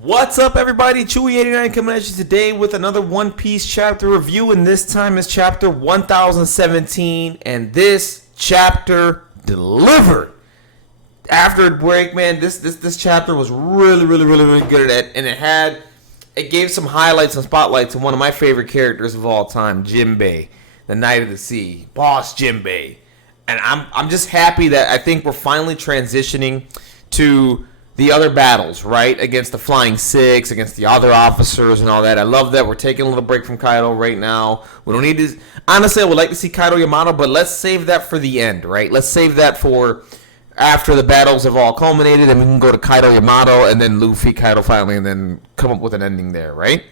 What's up, everybody? Chewy89 coming at you today with another One Piece chapter review, and this time is chapter 1017, and this chapter delivered. After a break, man, this chapter was really good at it, and it gave some highlights and spotlights to one of my favorite characters of all time, Jinbei, the Knight of the Sea, Boss Jinbei. And I'm just happy that I think we're finally transitioning to the other battles, right? Against the Flying Six, against the other officers and all that. I love that we're taking a little break from Kaido right now. We don't need to... Honestly, I would like to see Kaido Yamato, but let's save that for the end, right? Let's save that for after the battles have all culminated, and we can go to Kaido Yamato, and then Luffy, Kaido finally, and then come up with an ending there, right?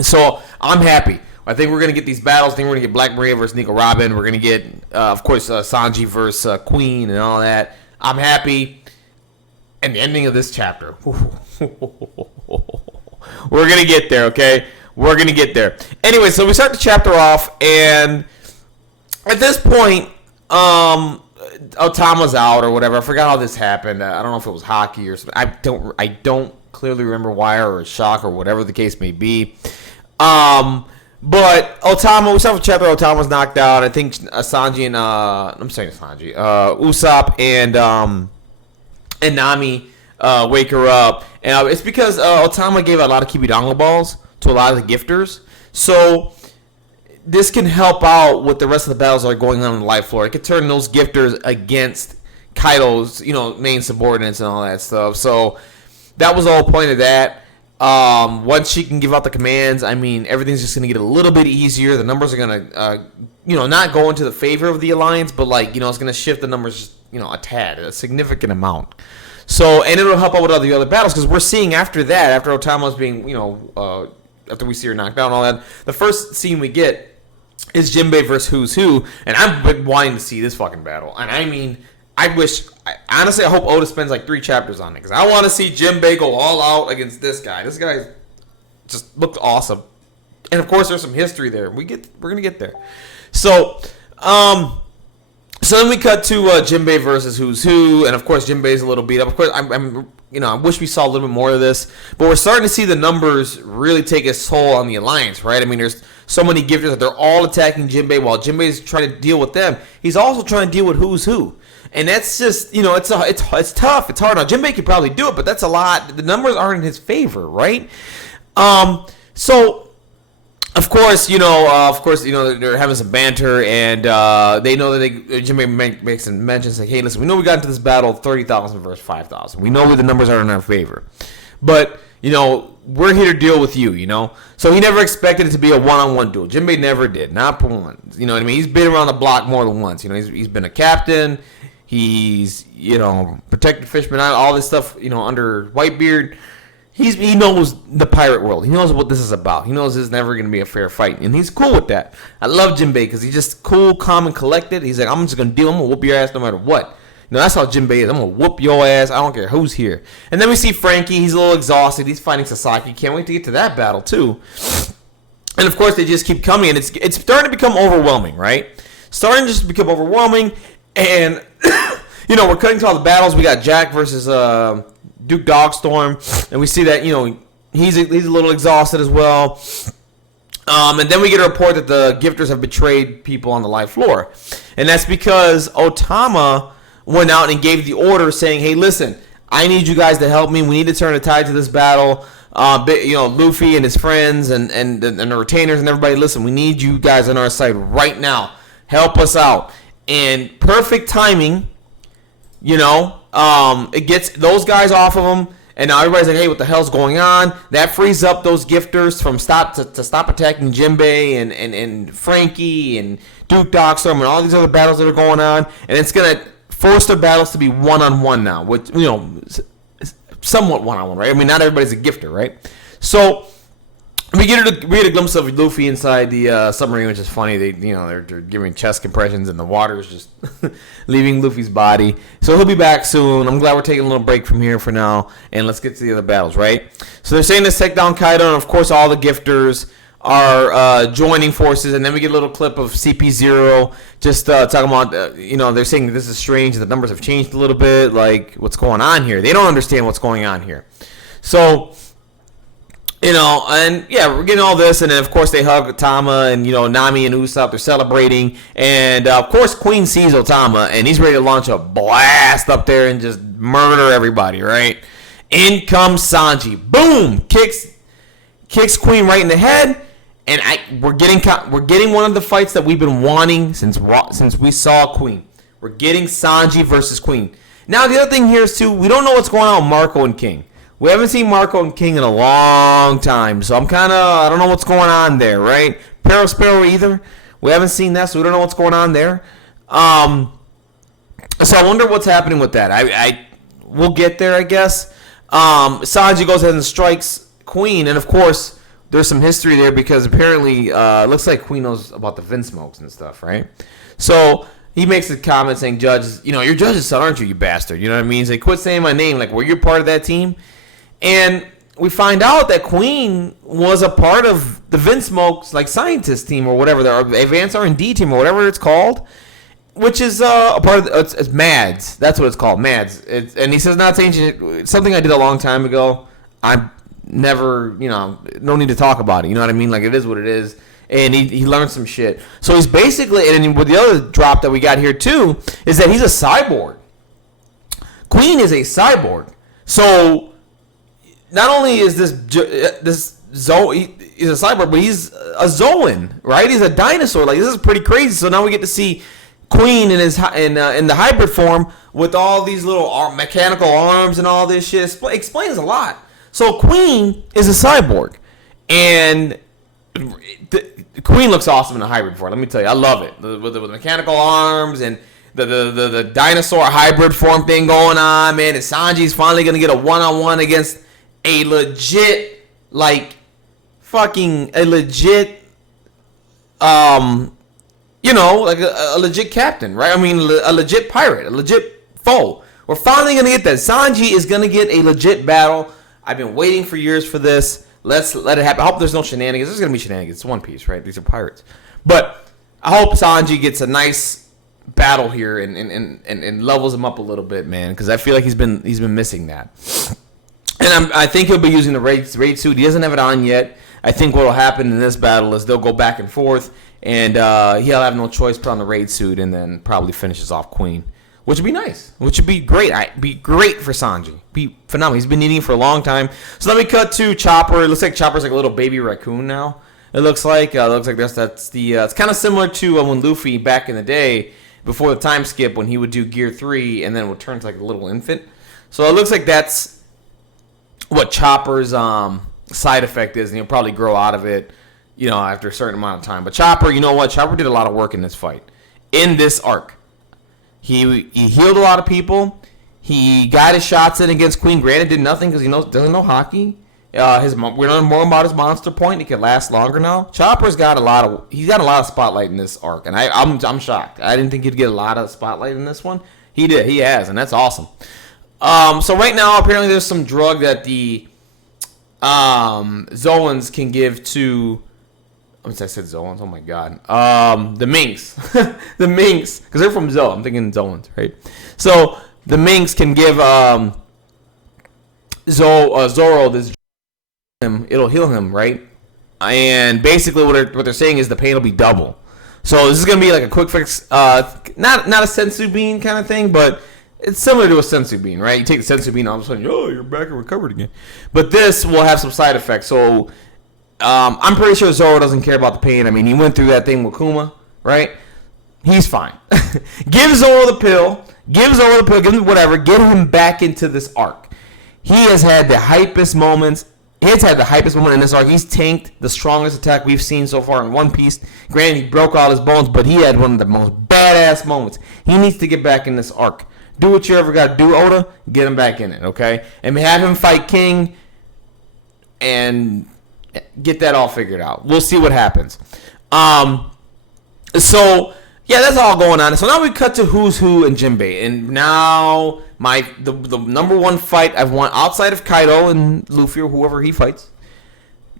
So, I'm happy. I think we're going to get these battles. I think we're going to get Black Maria versus Nico Robin. We're going to get, of course, Sanji versus Queen and all that. I'm happy. And the ending of this chapter. We're going to get there, okay? We're going to get there. Anyway, so we start the chapter off, and at this point, Otama's out or whatever. I forgot how this happened. I don't know if it was hockey or something. I don't clearly remember why, or a shock or whatever the case may be. But Otama, we start with chapter. Otama's knocked out. I think Sanji and Usopp and Nami wake her up, and it's because Otama gave a lot of Kibidongo balls to a lot of the gifters. So this can help out with the rest of the battles that are going on the life floor. It could turn those gifters against Kaido's, main subordinates and all that stuff. So that was the whole point of that. Once she can give out the commands, I mean, everything's just going to get a little bit easier. The numbers are going to, not go into the favor of the alliance, but it's going to shift the numbers, a tad, a significant amount. So, and it'll help out with all the other battles, because we're seeing after that, after Otama's being, after we see her knocked down and all that, the first scene we get is Jinbei versus Who's Who, and I've been wanting to see this fucking battle. And I mean, honestly, I hope Oda spends like 3 chapters on it, because I want to see Jinbei go all out against this guy. This guy just looked awesome. And of course, there's some history there. We're going to get there. So, so then we cut to Jinbei versus Who's Who, and of course Jinbei's a little beat up. Of course, I wish we saw a little bit more of this, but we're starting to see the numbers really take its toll on the alliance, right? I mean, there's so many gifters that they're all attacking Jinbei while Jinbei's trying to deal with them. He's also trying to deal with Who's Who, and that's just it's tough. It's hard. Now Jinbei could probably do it, but that's a lot. The numbers aren't in his favor, right? So. Of course, they're having some banter, and they know that Jinbei makes some mentions like, hey, listen, we know we got into this battle 30,000 versus 5,000. We know the numbers are in our favor. But, we're here to deal with you, So he never expected it to be a one-on-one duel. Jinbei never did, not for once. You know what I mean? He's been around the block more than once. He's been a captain. He's, protected fisherman, all this stuff, under Whitebeard. He knows the pirate world. He knows what this is about. He knows this is never going to be a fair fight. And he's cool with that. I love Jinbei because he's just cool, calm, and collected. He's like, I'm just going to deal. I'm going to whoop your ass no matter what. That's how Jinbei is. I'm going to whoop your ass. I don't care who's here. And then we see Frankie. He's a little exhausted. He's fighting Sasaki. Can't wait to get to that battle, too. And, of course, they just keep coming. And it's starting to become overwhelming, right? Starting to just become overwhelming. And, we're cutting to all the battles. We got Jack versus... Duke Dogstorm, and we see that he's a little exhausted as well. And then we get a report that the gifters have betrayed people on the live floor, and that's because Otama went out and gave the order saying, "Hey, listen, I need you guys to help me. We need to turn the tide to this battle." Luffy and his friends and the retainers and everybody, listen, we need you guys on our side right now. Help us out. And perfect timing. It gets those guys off of them, and now everybody's like, hey, what the hell's going on? That frees up those gifters from stop attacking Jinbei and Frankie and Duke Dogstorm and all these other battles that are going on, and it's going to force their battles to be one-on-one now, which, somewhat one-on-one, right? I mean, not everybody's a gifter, right? So we get a glimpse of Luffy inside the submarine, which is funny. They're giving chest compressions, and the water is just leaving Luffy's body. So he'll be back soon. I'm glad we're taking a little break from here for now, and let's get to the other battles, right? So they're saying let's take down Kaido, and of course all the gifters are joining forces, and then we get a little clip of CP0 just talking about, they're saying this is strange, the numbers have changed a little bit, like what's going on here. They don't understand what's going on here. So And yeah, we're getting all this, and then of course they hug Otama, and Nami and Usopp, they're celebrating, and of course Queen sees Otama, and he's ready to launch a blast up there and just murder everybody, right? In comes Sanji, boom, kicks Queen right in the head, and we're getting one of the fights that we've been wanting since we saw Queen. We're getting Sanji versus Queen. Now the other thing here is too, we don't know what's going on with Marco and King. We haven't seen Marco and King in a long time, so I don't know what's going on there, right? Sparrow either. We haven't seen that, so we don't know what's going on there. So I wonder what's happening with that. We'll get there, I guess. Sanji goes ahead and strikes Queen, and of course, there's some history there because apparently it looks like Queen knows about the Vinsmokes and stuff, right? So he makes a comment saying, "Judge, you're Judge's son, aren't you, you bastard?" You know what I mean? He's like, "Quit saying my name. Like, were you part of that team?" And we find out that Queen was a part of the Vinsmokes, like, scientist team or whatever, the advanced R&D team or whatever it's called, which is a part of it's MADS. That's what it's called, MADS. And he says not changing it. Something I did a long time ago. I'm never, no need to talk about it. You know what I mean? Like, it is what it is. And he learned some shit. So he's basically, and with the other drop that we got here too, is that he's a cyborg. Queen is a cyborg. So not only is this he's a cyborg, but he's a Zoan, right? He's a dinosaur. Like, this is pretty crazy. So now we get to see Queen in the hybrid form with all these little mechanical arms and all this shit. Explains a lot. So Queen is a cyborg, and Queen looks awesome in a hybrid form. Let me tell you, I love it with the mechanical arms and the dinosaur hybrid form thing going on, man. And Sanji's finally gonna get a one-on-one against a legit, like, fucking a legit, like a legit captain, right? I mean, a legit pirate, a legit foe. We're finally gonna get that. Sanji is gonna get a legit battle. I've been waiting for years for this. Let's let it happen. I hope there's no shenanigans. There's gonna be shenanigans. It's One Piece, right? These are pirates. But I hope Sanji gets a nice battle here and levels him up a little bit, man, because I feel like he's been missing that. And I think he'll be using the raid suit. He doesn't have it on yet. I think what will happen in this battle is they'll go back and forth, and he'll have no choice put on the raid suit, and then probably finishes off Queen, which would be nice. Which would be great. Be great for Sanji. Be phenomenal. He's been needing it for a long time. So let me cut to Chopper. It looks like Chopper's like a little baby raccoon now. It looks like that's the. It's kind of similar to when Luffy back in the day before the time skip when he would do Gear 3 and then would turn to like a little infant. So it looks like that's what Chopper's side effect is, and he'll probably grow out of it, after a certain amount of time. But Chopper, you know what? Chopper did a lot of work in this fight, in this arc. He healed a lot of people. He got his shots in against Queen. Granted, did nothing because he doesn't know hockey. We learned more about his monster point. He can last longer now. Chopper's got a lot of spotlight in this arc, and I'm shocked. I didn't think he'd get a lot of spotlight in this one. He did. He has, and that's awesome. So right now, apparently, there's some drug that the Zoans can give to. I said Zoans. Oh my god. The Minks, the Minks, because they're from Zo. I'm thinking Zoans, right? So the Minks can give Zoro this. It'll heal him, right? And basically, what they're saying is the pain will be double. So this is gonna be like a quick fix. Not a sensu bean kind of thing, but it's similar to a sensu bean, right? You take the sensu bean, all of a sudden, you're back and recovered again. But this will have some side effects. So I'm pretty sure Zoro doesn't care about the pain. I mean, he went through that thing with Kuma, right? He's fine. Give Zoro the pill. Give him whatever. Get him back into this arc. He has had the hypest moments. He's had the hypest moment in this arc. He's tanked the strongest attack we've seen so far in One Piece. Granted, he broke all his bones, but he had one of the most badass moments. He needs to get back in this arc. Do what you ever got to do, Oda. Get him back in it, okay? And have him fight King and get that all figured out. We'll see what happens. So, yeah, that's all going on. So now we cut to Who's Who and Jinbei. And now the number one fight I've won outside of Kaido and Luffy or whoever he fights.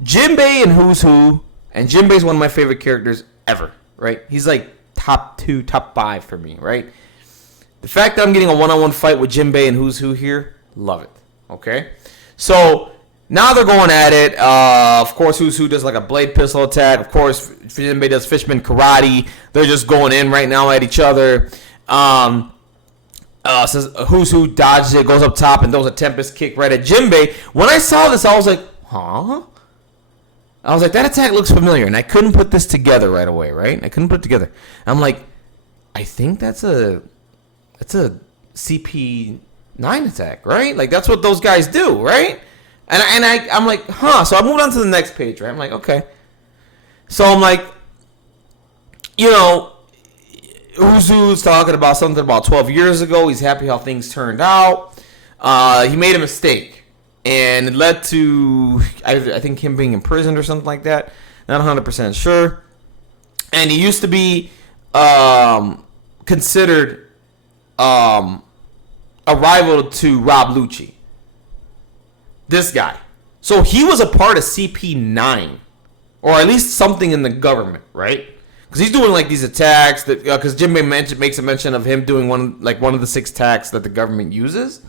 Jinbei and Who's Who. And Jinbei's one of my favorite characters ever, right? He's like top 2, top 5 for me, right? The fact that I'm getting a one-on-one fight with Jinbei and Who's Who here, love it, okay? So now they're going at it. Of course, Who's Who does like a blade pistol attack. Of course, Jinbei does Fishman karate. They're just going in right now at each other. Says Who's Who dodges it, goes up top, and throws a Tempest kick right at Jinbei. When I saw this, I was like, huh? I was like, that attack looks familiar, and I couldn't put this together right away, right? I couldn't put it together. I'm like, I think that's a CP9 attack, right? Like, that's what those guys do, right? And I'm like, huh. So I moved on to the next page, right? I'm like, okay. So I'm like, Uzu's talking about something about 12 years ago. He's happy how things turned out. He made a mistake, and it led to, I think, him being imprisoned or something like that. Not 100% sure. And he used to be considered a rival to Rob Lucci. This guy. So he was a part of CP9, or at least something in the government, right? Because he's doing like these attacks that, because Jinbei makes a mention of him doing one of the 6 attacks that the government uses,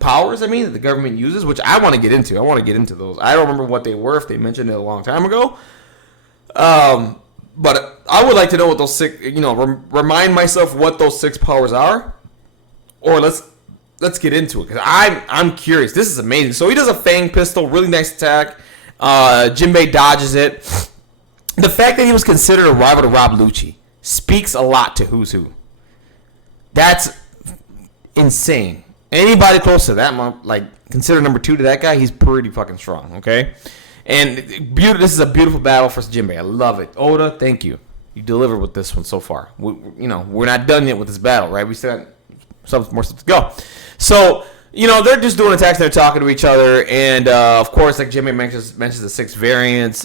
powers. I mean, that the government uses, which I want to get into. I want to get into those. I don't remember what they were, if they mentioned it a long time ago. But I would like to know what those 6. Remind myself what those 6 powers are, or let's get into it, because I'm curious. This is amazing. So he does a Fang pistol, really nice attack. Jinbei dodges it. The fact that he was considered a rival to Rob Lucci speaks a lot to Who's Who. That's insane. Anybody close to that, like, consider number 2 to that guy, he's pretty fucking strong, okay? And this is a beautiful battle for Jinbei. I love it. Oda, thank you. You delivered with this one so far. We're not done yet with this battle, right? We still got some more stuff to go. So, they're just doing attacks. They're talking to each other. And, of course, like Jinbei mentions the 6 variants.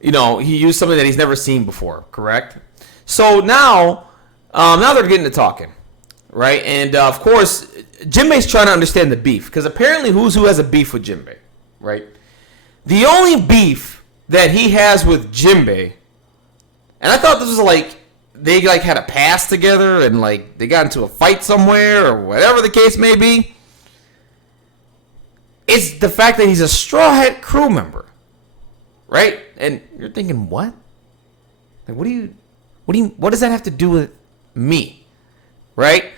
He used something that he's never seen before, correct? So now they're getting to talking, right? And, of course, Jinbei's trying to understand the beef, because apparently Who's Who has a beef with Jinbei, right? The only beef that he has with Jinbei, and I thought this was like, they like had a pass together and like they got into a fight somewhere or whatever the case may be. It's the fact that he's a Straw Hat crew member, right? And you're thinking, what? Like, what does that have to do with me, right?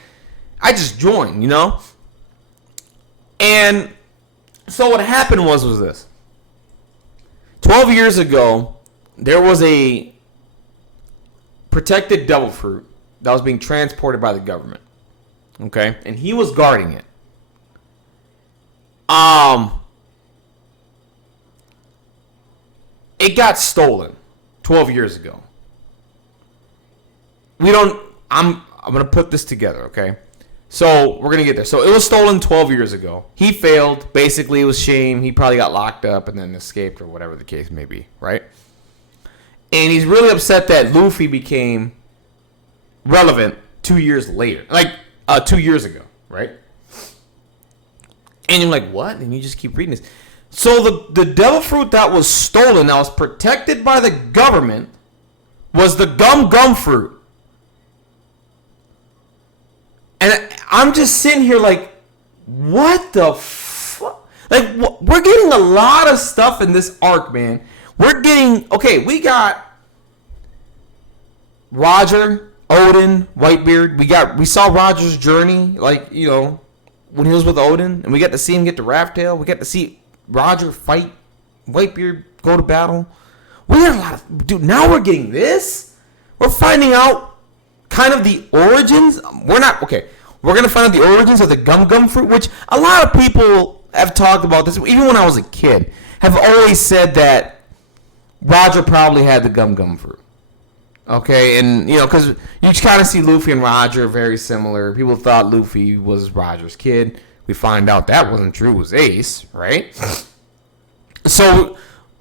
I just joined, And so what happened was this. 12 years ago, there was a protected devil fruit that was being transported by the government. Okay? And he was guarding it. It got stolen 12 years ago. I'm going to put this together, okay? So, we're going to get there. So, it was stolen 12 years ago. He failed. Basically, it was shame. He probably got locked up and then escaped or whatever the case may be, right? And he's really upset that Luffy became relevant 2 years later. 2 years ago, right? And you're like, what? And you just keep reading this. So, the devil fruit that was stolen, that was protected by the government, was the gum fruit. And I'm just sitting here like, what the fuck? Like, we're getting a lot of stuff in this arc, man. We got Roger, Odin, Whitebeard. We saw Roger's journey, when he was with Odin, and we got to see him get to Raftail. We got to see Roger fight Whitebeard, go to battle. We got a lot of, dude. Now we're getting this. We're finding out kind of the origins. We're going to find out the origins of the gum fruit, which a lot of people have talked about this, even when I was a kid, have always said that Roger probably had the gum fruit. Okay, and, because you kind of see Luffy and Roger very similar. People thought Luffy was Roger's kid. We find out that wasn't true. It was Ace, right? So,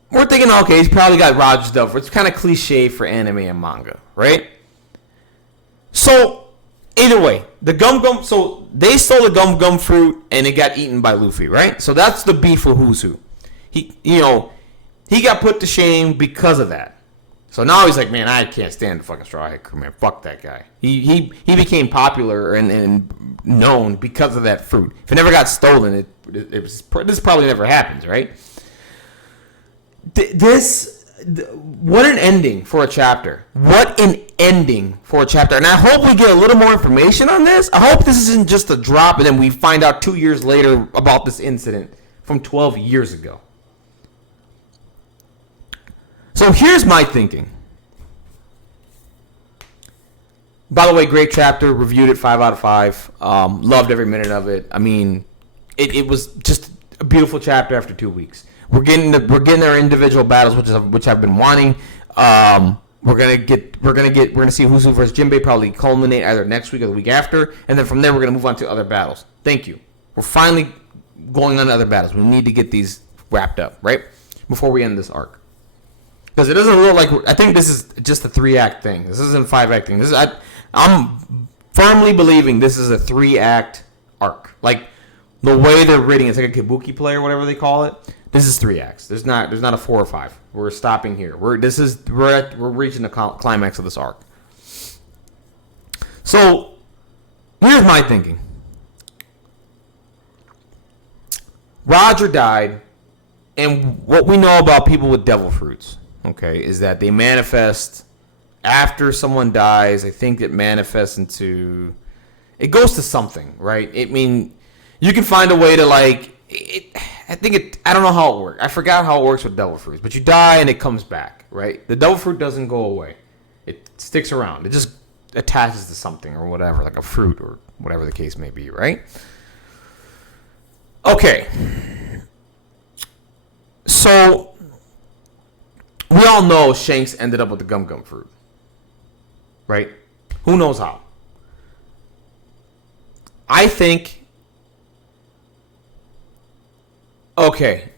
we're thinking, okay, he's probably got Roger's stuff. It's kind of cliche for anime and manga, right? So, either way, so they stole the gum fruit and it got eaten by Luffy, right? So that's the beef with Who's Who. He got put to shame because of that. So now he's like, man, I can't stand the fucking Straw Hat Crew, man. Fuck that guy. He became popular and known because of that fruit. If it never got stolen, this probably never happens, right? What an ending for a chapter. What an ending for a chapter. And I hope we get a little more information on this. I hope this isn't just a drop and then we find out 2 years later about this incident from 12 years ago. So here's my thinking. By the way, great chapter. Reviewed it 5 out of 5. Loved every minute of it. I mean, it was just a beautiful chapter after 2 weeks. We're getting our individual battles, which I've been wanting. We're gonna see who's who versus Jinbei probably culminate either next week or the week after, and then from there we're gonna move on to other battles. Thank you. We're finally going on to other battles. We need to get these wrapped up, right? Before we end this arc. Because it doesn't look like... I think this is just a 3-act thing. This isn't a 5-act thing. I'm firmly believing this is a 3-act arc. Like, the way they're reading, it's like a kabuki play or whatever they call it. This is 3 acts. There's not a 4 or 5. We're stopping here. We're reaching the climax of this arc. So, here's my thinking. Roger died, and what we know about people with devil fruits, okay, is that they manifest after someone dies. I think it manifests into... It goes to something, right? I mean, you can find a way to, like... I don't know how it works. I forgot how it works with devil fruits. But you die and it comes back, right? The devil fruit doesn't go away. It sticks around. It just attaches to something or whatever, like a fruit or whatever the case may be, right? Okay. So, we all know Shanks ended up with the gum fruit. Right? Who knows how? I think... Okay,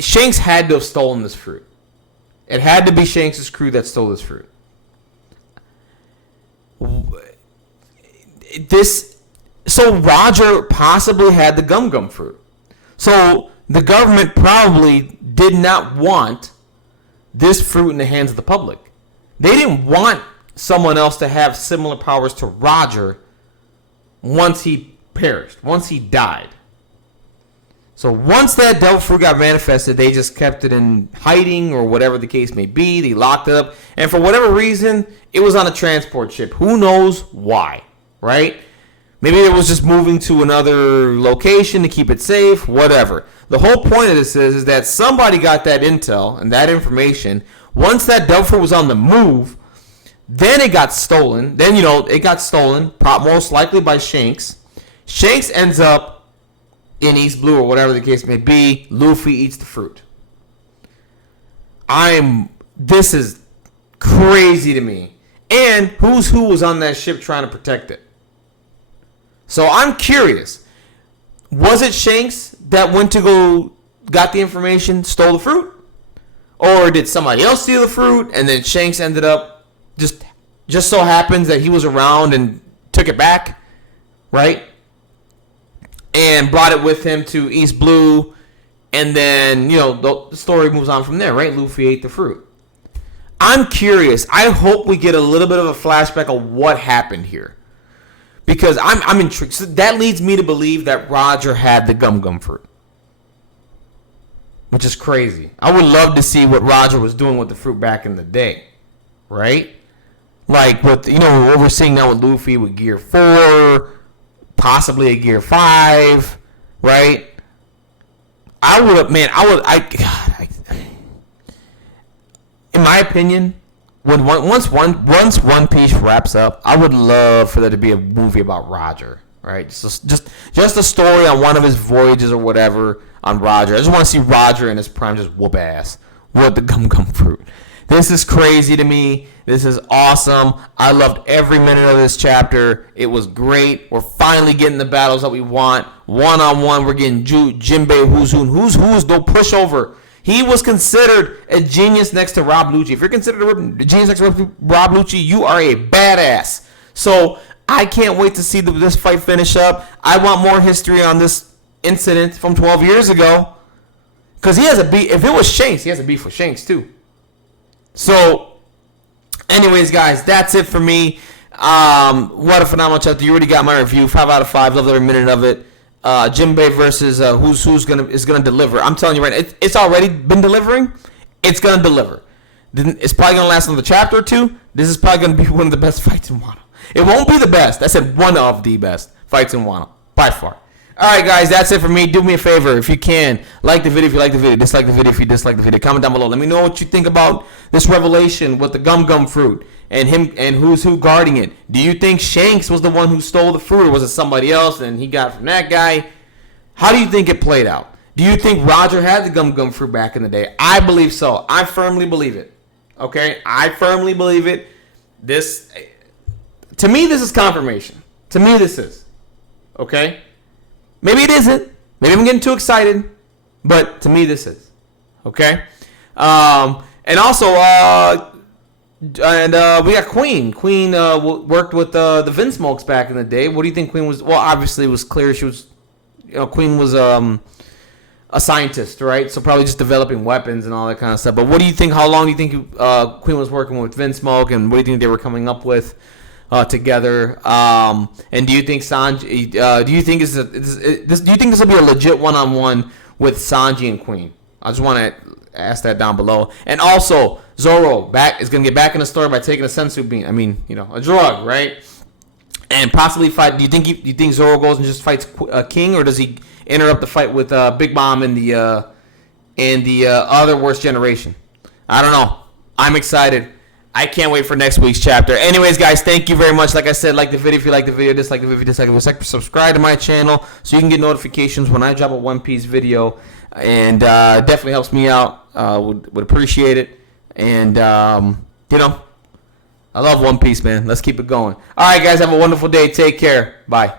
Shanks had to have stolen this fruit. It had to be Shanks' crew that stole this fruit. So Roger possibly had the gum fruit. So the government probably did not want this fruit in the hands of the public. They didn't want someone else to have similar powers to Roger once he perished, once he died. So once that devil fruit got manifested, they just kept it in hiding or whatever the case may be. They locked it up. And for whatever reason, it was on a transport ship. Who knows why, right? Maybe it was just moving to another location to keep it safe, whatever. The whole point of this is that somebody got that intel and that information. Once that devil fruit was on the move, then it got stolen. Then, it got stolen, most likely by Shanks. Shanks ends up in East Blue or whatever the case may be. Luffy eats the fruit. This is crazy to me. And who's who was on that ship trying to protect it? So I'm curious. Was it Shanks that went to go, got the information, stole the fruit? Or did somebody else steal the fruit and then Shanks ended up just so happens that he was around and took it back? Right? And brought it with him to East Blue. And then, the story moves on from there, right? Luffy ate the fruit. I'm curious. I hope we get a little bit of a flashback of what happened here. Because I'm intrigued. So that leads me to believe that Roger had the gum fruit. Which is crazy. I would love to see what Roger was doing with the fruit back in the day. Right? Like, what we're seeing now with Luffy with Gear 4... possibly a Gear 5, right? In my opinion, once One Piece wraps up, I would love for there to be a movie about Roger, right? Just a story on one of his voyages or whatever on Roger. I just want to see Roger in his prime just whoop ass with the gum fruit. This is crazy to me. This is awesome. I loved every minute of this chapter. It was great. We're finally getting the battles that we want. One-on-one, we're getting Jinbei, who's who, and who's no pushover. He was considered a genius next to Rob Lucci. If you're considered a genius next to Rob Lucci, you are a badass. So I can't wait to see this fight finish up. I want more history on this incident from 12 years ago. Because he has a beef. If it was Shanks, he has a beef with Shanks too. So Anyways, guys, that's it for me. What a phenomenal chapter. You already got my review. 5 out of 5. Loved every minute of it. Jinbei versus who's gonna deliver. I'm telling you right now, it's already been delivering. It's gonna deliver. It's probably gonna last another chapter or two. This is probably gonna be one of the best fights in Wano. It won't be the best. I said one of the best fights in Wano by far. All right, guys, that's it for me. Do me a favor, if you can, like the video if you like the video, dislike the video if you dislike the video. Comment down below. Let me know what you think about this revelation with the gum fruit and him and who's who guarding it. Do you think Shanks was the one who stole the fruit, or was it somebody else and he got it from that guy? How do you think it played out? Do you think Roger had the gum fruit back in the day? I believe so. I firmly believe it. Okay, I firmly believe it. To me, this is confirmation. To me, this is. Okay? Maybe it isn't. Maybe I'm getting too excited. But to me, this is. Okay? And also, we got Queen. Queen worked with the Vinsmokes back in the day. What do you think Queen was? Well, obviously, it was clear she was, Queen was a scientist, right? So probably just developing weapons and all that kind of stuff. But what do you think? How long do you think Queen was working with Vinsmoke, and what do you think they were coming up with together? And do you think Sanji? Do you think this will be a legit one-on-one with Sanji and Queen? I just want to ask that down below. And also, Zoro is gonna get back in the story by taking a sensu bean. I mean, a drug, right? And possibly fight. Do you think Zoro goes and just fights King, or does he interrupt the fight with Big Mom in the other worst generation? I don't know. I'm excited. I can't wait for next week's chapter. Anyways, guys, thank you very much. Like I said, like the video if you like the video, dislike the video if you dislike the video. Subscribe to my channel so you can get notifications when I drop a One Piece video, and it definitely helps me out. Would appreciate it. And I love One Piece, man. Let's keep it going. All right, guys, have a wonderful day. Take care. Bye.